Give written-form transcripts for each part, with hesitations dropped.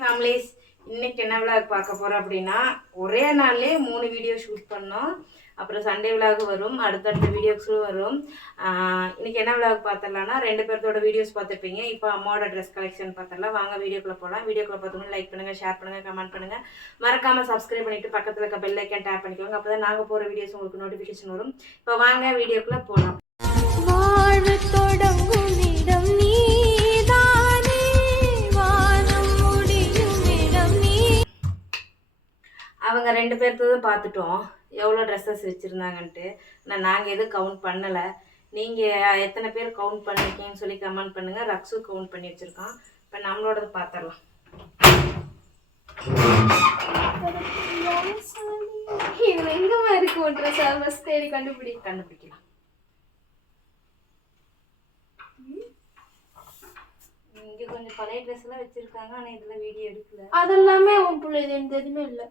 Families, இன்னைக்கு என்ன vlog பார்க்க போகிறோம் அப்படின்னா, ஒரே நாள்லேயே 3 வீடியோ ஷூட் பண்ணோம். அப்புறம் சண்டே விளாக் வரும், அடுத்தடுத்த வீடியோஸும் வரும். இன்னைக்கு என்ன விளாக் பார்த்துடலாம்னா, 2 பேர்த்தோட வீடியோஸ் பார்த்துருப்பீங்க. இப்போ அம்மாவோட ட்ரெஸ் கலெக்ஷன் பார்த்துடலாம். வாங்க வீடியோக்குள்ளே போகலாம். வீடியோக்குள்ளே பார்த்தோம்னா லைக் பண்ணுங்கள், ஷேர் பண்ணுங்கள், கமெண்ட் பண்ணுங்கள். மறக்காமல் சப்ஸ்கிரைப் பண்ணிவிட்டு பக்கத்தில் இருக்க பெல் ஐக்கன் டேப் பண்ணிக்கோங்க. அப்போ தான் நாங்கள் போகிற வீடியோஸ் உங்களுக்கு நோட்டிஃபிகேஷன் வரும். இப்போ வாங்க வீடியோக்குள்ளே போகலாம். அவங்க 2 பேர்த்ததும் பார்த்துட்டோம் எவ்வளோ ட்ரெஸ்ஸஸ் வச்சுருந்தாங்கன்ட்டு. நாங்கள் எதுவும் கவுண்ட் பண்ணலை. நீங்கள் எத்தனை பேர் கவுண்ட் பண்ணியிருக்கீங்கன்னு சொல்லி கமெண்ட் பண்ணுங்கள். ரக்ஸு கவுண்ட் பண்ணி வச்சுருக்கான். இப்போ நம்மளோடது பார்த்துடலாம். இதில் எங்கேமா இருக்கு ஒரு ட்ரெஸ்? ஃபஸ்ட் தேடி கண்டுபிடிக்கலாம். இங்கே கொஞ்சம் பழைய ட்ரெஸ் எல்லாம் வச்சுருக்காங்க, ஆனால் இதில் வீடியோ எடுக்கல. அதெல்லாமே உன் பிள்ளை, இது எந்த எதுவுமே இல்லை.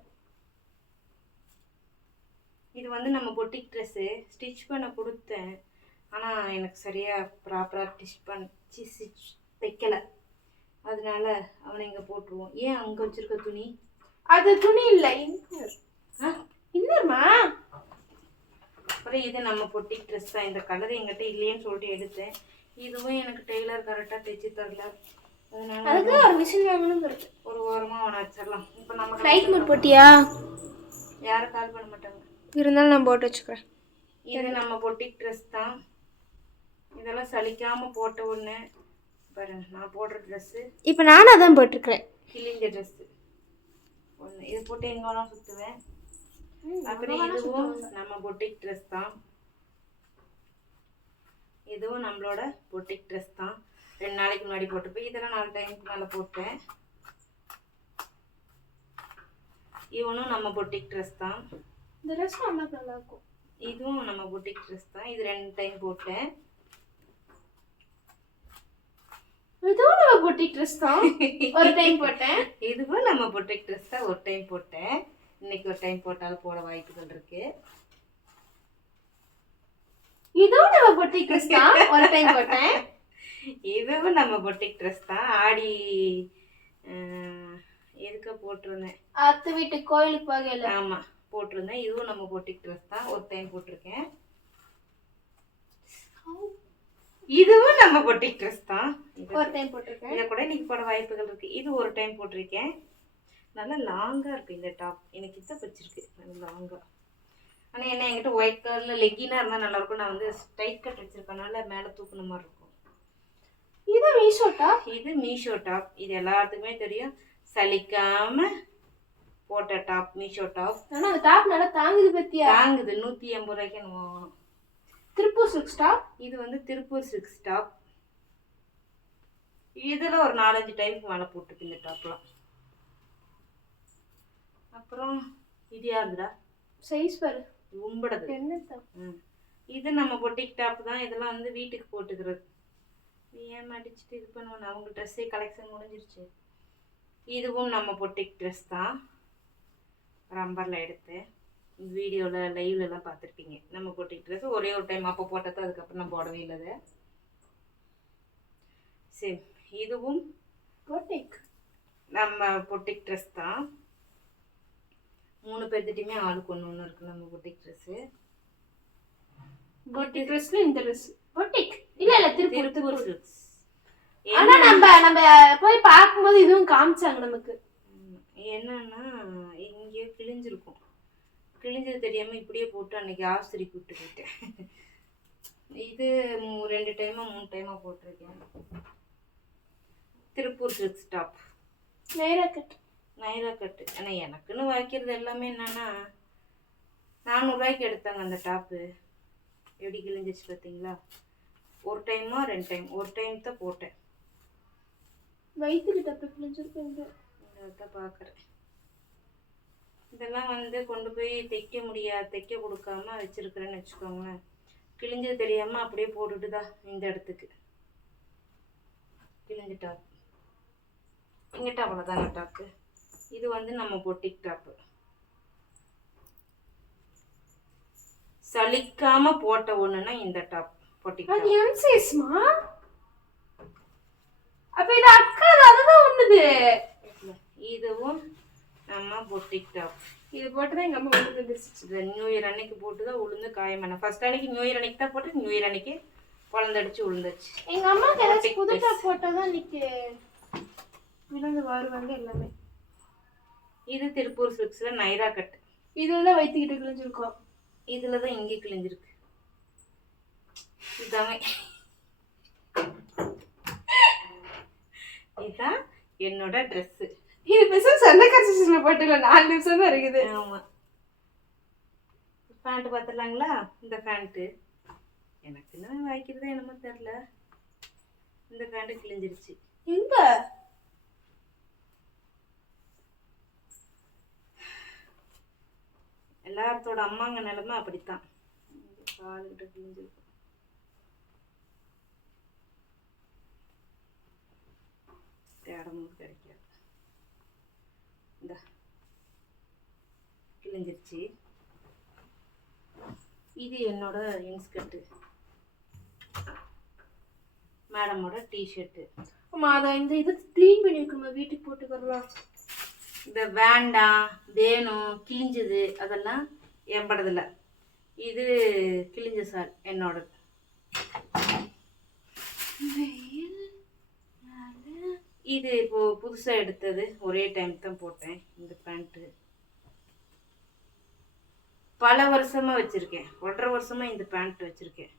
இது வந்து நம்ம பொட்டிக் ட்ரெஸ்ஸு ஸ்டிச் பண்ண கொடுத்தேன், ஆனால் எனக்கு சரியாக ப்ராப்பராக ஸ்டிச் தைக்கலை. அதனால அவனை இங்கே போட்டுருவோம். ஏன் அங்கே வச்சுருக்க துணி? அது துணி இல்லை, இன்னர்மா. அப்புறம் இது நம்ம பொட்டிக் ட்ரெஸ் தான். இந்த கலர் எங்கிட்ட இல்லைன்னு சொல்லிட்டு எடுத்தேன். இதுவும் எனக்கு டெய்லர் கரெக்டாக தைச்சி தரல. அதனால ஒரு மிஷின் வாங்கணும். ஒரு வாரமாக அவனை வச்சிடலாம். இப்போ நம்ம ஃப்ளைட் மோட் போட்டியா? யாரும் கால் பண்ண மாட்டாங்க, இருந்தாலும் நான் போட்டு வச்சுக்கிறேன். இது நம்ம பொட்டிக் ட்ரெஸ் தான். இதெல்லாம் சலிக்காமல் போட்ட ஒன்று பாருங்க. நான் போடுற ட்ரெஸ்ஸு இப்போ நானும் அதான் போட்டிருக்கிறேன். கிழிஞ்ச ட்ரெஸ்ஸு ஒன்று. இது போட்டு எங்கெல்லாம் சுற்றுவேன். அப்புறம் இதுவும் நம்ம பொட்டிக் ட்ரெஸ் தான். இதுவும் நம்மளோட பொட்டிக் ட்ரெஸ் தான். 2 நாளைக்கு முன்னாடி போட்டுப்போய் இதெல்லாம் 4 டைமுக்கு மேலே போட்டேன். இவனும் நம்ம பொட்டிக் ட்ரெஸ் தான். இந்த ட்ரெஸ் நமக்கு நல்லா இருக்கும். இதுவும் நம்ம பொட்டிக் ட்ரெஸ் தான். இது 2 டைம் போட்டேன். இதுவும் நம்ம பொட்டிக் ட்ரெஸ் தான், ஒரு டைம் போட்டேன். இதுவும் நம்ம பொட்டிக் ட்ரெஸ் தான், ஒரு டைம் போட்டேன். இன்னைக்கு ஒரு டைம் போட்டாலும் போட வாய்ப்புகள் இருக்கு. இதுவும் நம்ம பொட்டிக் ட்ரெஸ் தான், ஒரு டைம் போட்டேன். இதுவும் நம்ம பொட்டிக் ட்ரெஸ் தான். ஆடி எதுக்க போட்டிருந்தேன், அத்தை வீட்டு கோயிலுக்கு போகல. ஆமாம் போட்டிருந்தேன். இதுவும் நம்ம பொட்டிக் ட்ரெஸ் தான், ஒரு டைம் போட்டிருக்கேன். இதுவும் நம்ம பொட்டிக் ட்ரெஸ் தான், ஒரு டைம் போட்டிருக்கேன். இதை கூட இன்னைக்கு போட வாய்ப்புகள் இருக்கு. இது ஒரு டைம் போட்டிருக்கேன். நல்லா லாங்காக இருக்குது இந்த டாப். எனக்கு இதை வச்சிருக்கு நல்லா லாங்காக. ஆனால் என்ன என்கிட்ட ஒயிட் கலரில் லெக்கினாக இருந்தால் நல்லாயிருக்கும். நான் வந்து டைட் கட் வச்சுருக்கனால மேலே தூக்குன மாதிரி இருக்கும். இது மீஷோ டாப். இது மீஷோ டாப். இது எல்லாத்துக்குமே தெரியும். சலிக்காமல் போட்ட டாப் மீஷோ டாப். ஆனால் அந்த டாப் நல்லா தாங்குது பத்தியா? தாங்குது. 180 ரூபாய்க்கு நம்ம வாங்கணும். Tiruppur silk top. இது வந்து திருப்பூர் சில்க் டாப். இதில் ஒரு 4-5 டைமுக்கு மேலே போட்டுருக்கு இந்த டாப்லாம். அப்புறம் இது யாருடா சைஸ் பாரு, உம்படது. இது நம்ம பொட்டிக் டாப் தான். இதெல்லாம் வந்து வீட்டுக்கு போட்டுக்கிறது. ஏன் அடிச்சுட்டு இது பண்ணுவேன், அவங்க ட்ரெஸ்ஸே கலெக்ஷன் முடிஞ்சிருச்சு. இதுவும் நம்ம பொட்டிக் ட்ரெஸ் தான், ரம்பரில் எடுத்தேன். வீடியோவில் லைவ்லலாம் பார்த்துருப்பீங்க. நம்ம பொட்டிக் ட்ரெஸ் ஒரே ஒரு டைம் அப்போ போட்டது, அதுக்கப்புறம் நான் போடவே இல்லை. சரி, இதுவும் பொட்டிக் நம்ம பொட்டிக் ட்ரெஸ் தான். 3 பேர்த்திட்டையுமே ஆளுக்கு ஒன்று இருக்குது நம்ம பொட்டிக் ட்ரெஸ்ஸு. பொட்டிக் ட்ரெஸ்ல இந்த ட்ரெஸ் பொட்டிக் இல்ல திருப்பூர் சில்க்ஸ். ஆனா நம்ம போய் பார்க்கும்போது இதுவும் காமிச்சாங்க நமக்கு. என்னன்னா இங்கே கிழிஞ்சிருக்கும். கிழிஞ்சது தெரியாமல் இப்படியே போட்டு அன்னைக்கு ஆஸ்திரி கூப்பிட்டு போயிட்டேன். இது 2 டைமா 3 டைமா போட்டிருக்கேன். திருப்பூர் சில்க் டாப், நைரா கட்டு. ஆனால் எனக்குன்னு வைக்கிறது எல்லாமே என்னன்னா 400 ரூபாய்க்கு எடுத்தாங்க அந்த டாப்பு. எப்படி கிழிஞ்சிச்சு பார்த்தீங்களா? ஒரு டைமா 2 டைம், ஒரு டைம் தான் போட்டேன். வயிற்றுல டப்பு கிழிஞ்சிருக்கு. அதான் பார்க்குறேன். இதெல்லாம் வந்து கொண்டு போய் தைக்க கொடுக்காம வச்சுருக்குறேன்னு வச்சுக்கோங்களேன். கிழிஞ்சது தெரியாமல் அப்படியே போட்டுட்டு தான் இந்த இடத்துக்கு கிழிஞ்ச டாப். எங்கிட்ட அவ்வளோதாங்க டாப்பு. இது வந்து நம்ம பொட்டிக் டாப்பு. சலிக்காம போட்ட ஒண்ணுன்னா இந்த டாப் பொட்டிக் டாப். அது எம் சைஸ்மா? அப்ப இது அக்கா அதுதான் ஒண்ணுது. இதுவும் நம்ம பொட்டிக் டாப். இது போட்டுதான் எங்க அம்மா உளுந்து வந்துருச்சு. இது நியூ இயர் அன்னைக்கு போட்டு தான் உளுந்து காயமான. ஃபர்ஸ்ட் அன்னைக்கு நியூ இயர் அன்னைக்கு தான் போட்டு நியூ இயர் அன்னைக்கு குழந்தடிச்சு உளுந்துச்சு. எங்க அம்மாக்கு ஏதாச்சும் புது டாப் போட்டாதான் இன்னைக்கு விழுந்து வருவாங்க எல்லாமே. இது திருப்பூர் சில்க்ஸ்ல நைரா கட். இதுல வைத்துக்கிட்டு கிழிஞ்சிருக்கோம். இதுலதான் இங்கே கிழிஞ்சிருக்கு. இதாங்க இதுதான் என்னோட ட்ரெஸ். இது பேசாம சண்டைக்கார சீசன்ல போட்டுல 4 நிமிஷம் தான் இருக்குது. ஆமா. பேண்ட் பார்த்துடலாங்களா? இந்த பேண்ட்டு எனக்கு என்ன வாய்க்கிறதா என்னமோ தெரியல. இந்த பேண்ட் கிழிஞ்சிருச்சு. எங்க எல்லாத்தோட அம்மாங்க நிலைமை அப்படித்தான். காலுகிட்ட கிழிஞ்சிருக்கும். தேடமும் கிடைக்காது. இந்த கிழிஞ்சிருச்சு. இது என்னோட இன்ஸ்கர்ட்டு, மேடமோட டிஷர்ட்டு. ஆமா அத இந்த இது க்ளீன் பண்ணி வைக்கணும், வீட்டுக்கு போட்டுக்கலாம். இந்த வேண்டாம் வேணும் கிழிஞ்சது அதெல்லாம் எம்படதில்லை. இது கிழிஞ்ச சார் என்னோட. இது இப்போ புதுசாக எடுத்தது, ஒரே டைம் தான் போட்டேன். இந்த பேண்ட்டு பல வருஷமா வச்சிருக்கேன். 1.5 வருஷமா இந்த பேண்ட் வச்சிருக்கேன்.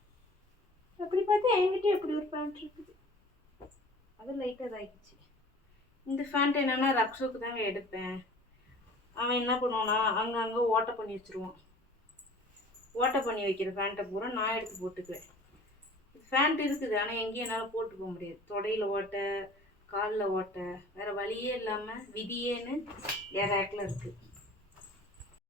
அப்படி பார்த்தா என்கிட்ட எப்படி ஒரு பேண்ட் இருக்குது. அது லைட்டாக இதாகிடுச்சு. இந்த பேண்ட் என்னன்னா ரக்ஷோக்கு தாங்க எடுப்பேன். அவன் என்ன பண்ணுவானா அங்கங்கே ஓட்டை பண்ணி வச்சுருவான். ஓட்டை பண்ணி வைக்கிற பேண்ட்டை பூரா நான் எடுத்து போட்டுக்குவேன். பேண்ட் இருக்குது, ஆனால் எங்கேயும் என்னால் போட்டு போக முடியாது. தொடையில் ஓட்டை, காலில் ஓட்டை, வேறு வழியே இல்லாமல் விதியேன்னு என் ரேக்கில் இருக்குது.